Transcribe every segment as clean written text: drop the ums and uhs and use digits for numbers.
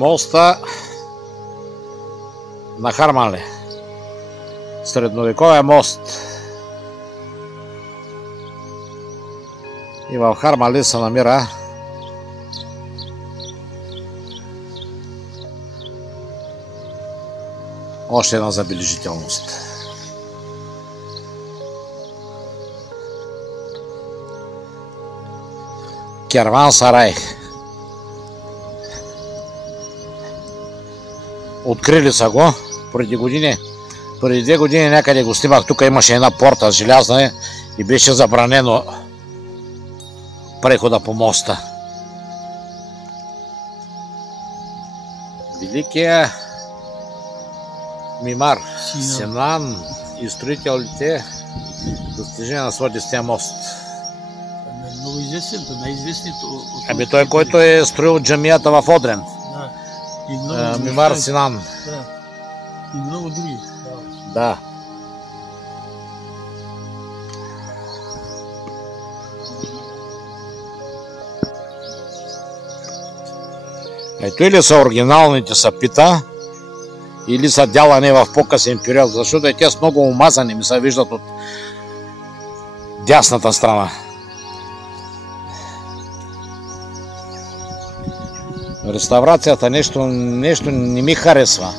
моста на Харманли. Средновековен мост. И в Харманли се намира още една забележителност. Керван-сарай. Открили са го преди години. Преди 2 години някъде го снимах. Тук имаше една порта желязна и беше забранено прехода по моста. Великия мимар Синан и строителите достижения на Сватовския мост. Много известен, най-известният. Ами той, който е строил джамията в Одрен. Да. Мимар Синан. Да. И много други. Да. Ето или са оригиналните сапита, или са дялани в по-късен период, защото и те с много омазани ми се виждат от дясната страна. Реставрацията нещо не ми харесва.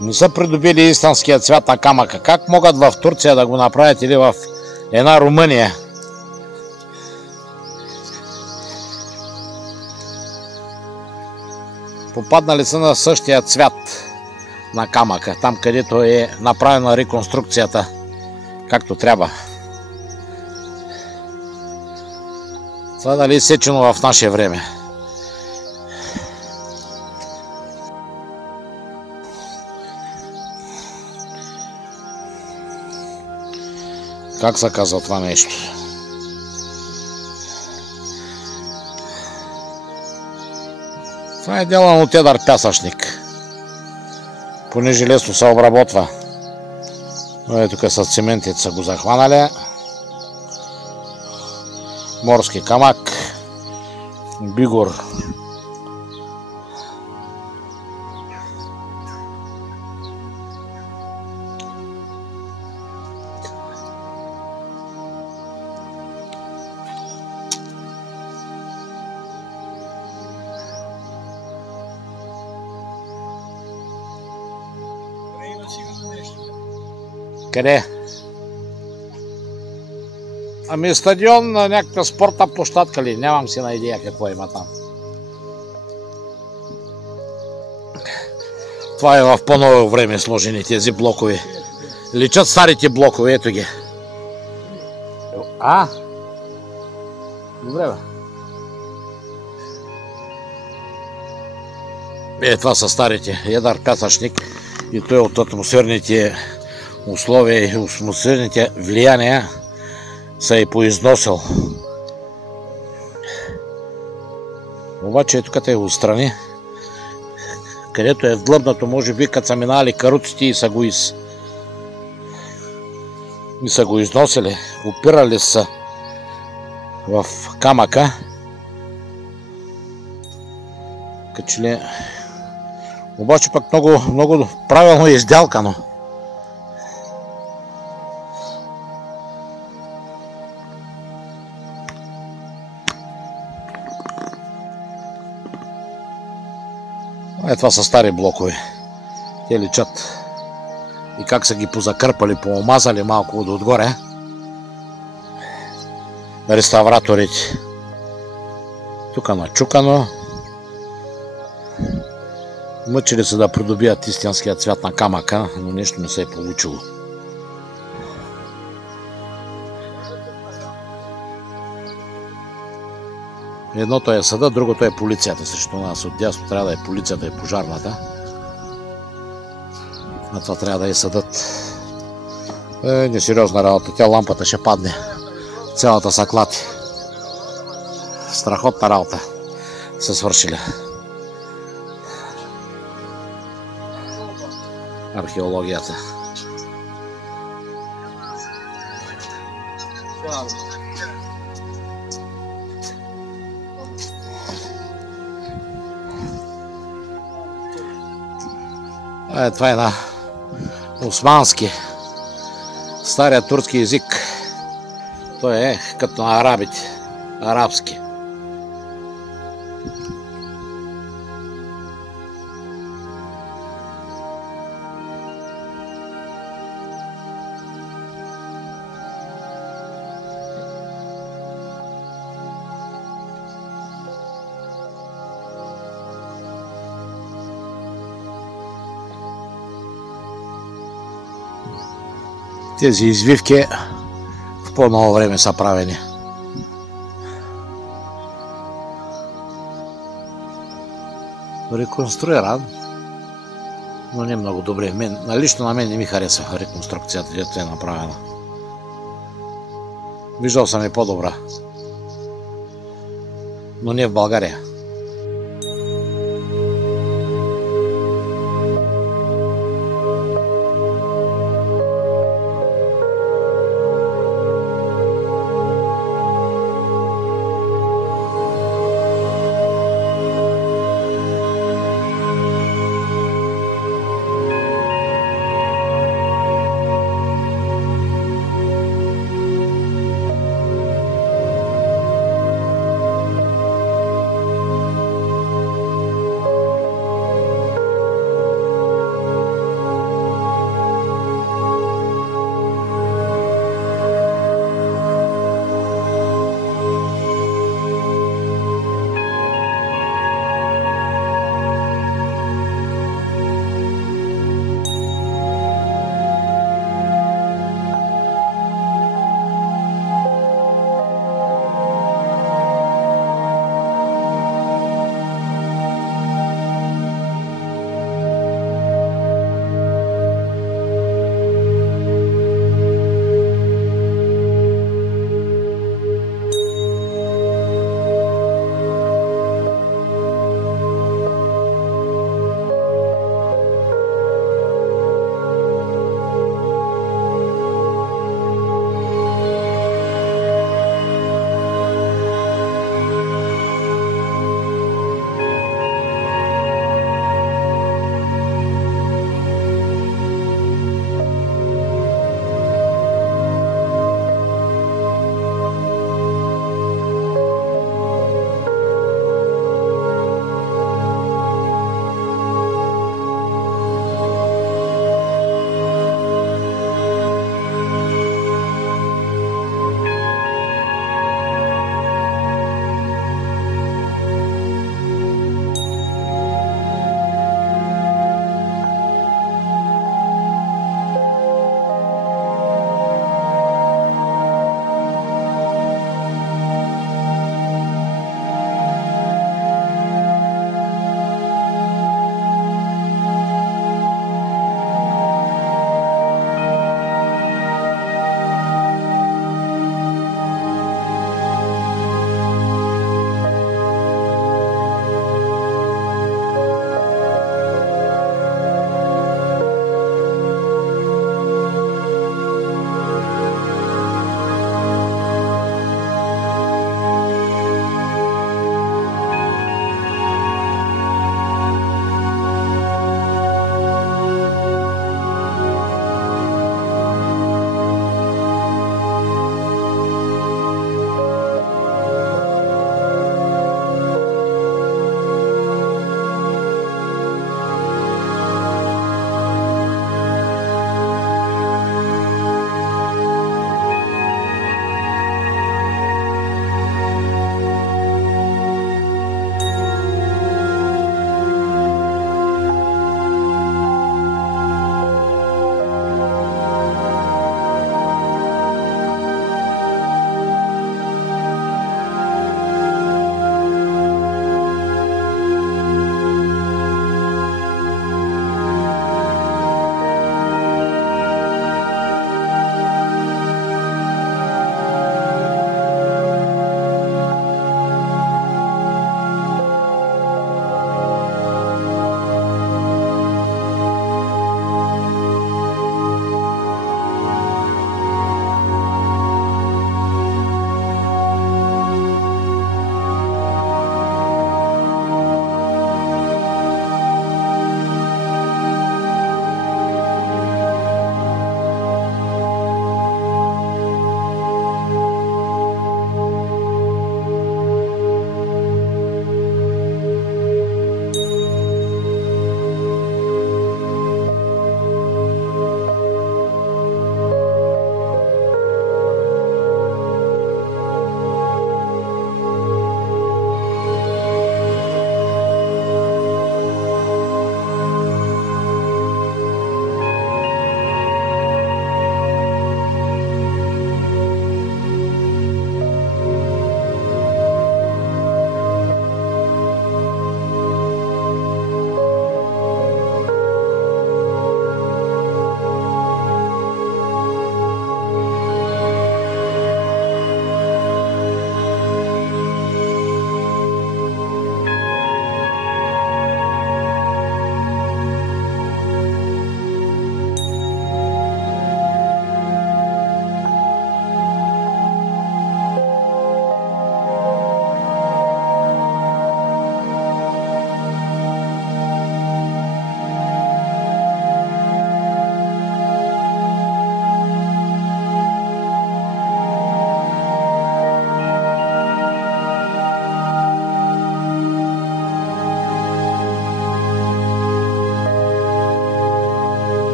Не са придобили истинския цвят на камъка. Как могат в Турция да го направят или в една Румъния? Попаднали са на същия цвят на камъка, там където е направена реконструкцията както трябва. Това дали е сечено в наше време? Как се казва това нещо? Това е делан от едър пясъчник, понеже лесно се обработва. Тук с цементите са го захванали. Морски камък, бигор. Къде? Ами стадион на някаква спортна площадка ли? Нямам си на идея какво има там. Това е в по-ново време сложени тези блокове. Личат старите блокове, ето ги. Добре, бе. Това са старите. Едър пясъчник и той от атмосферните условия и атмосферните влияния се е поизносил. Обаче ето като е отстрани, където е вдлъбнато, може би като са минали каруците и са го износили, опирали са в камъка, като че ли обаче пък много правилно е издялкано. Това са стари блокове. Те личат. И как са ги позакърпали, поомазали малко отгоре реставраторите. Тук начукано. Мъчили се да придобият истинския цвят на камъка, но нещо не се е получило. Едното е съда, другото е полицията. Срещу нас отдясно трябва да е полицията и пожарната. А това трябва да е съдът. Несериозна работа. Тя лампата ще падне. Цялата са клати. Страхотна работа са свършили. Археологията. Това е на османски, стария турски език. Той е като на арабите, арабски. Тези извивки в по-ново време са правени. Реконструиран, но не много добре. Лично на мен не ми харесва реконструкцията, която е направена. Виждал съм и по-добра, но не в България.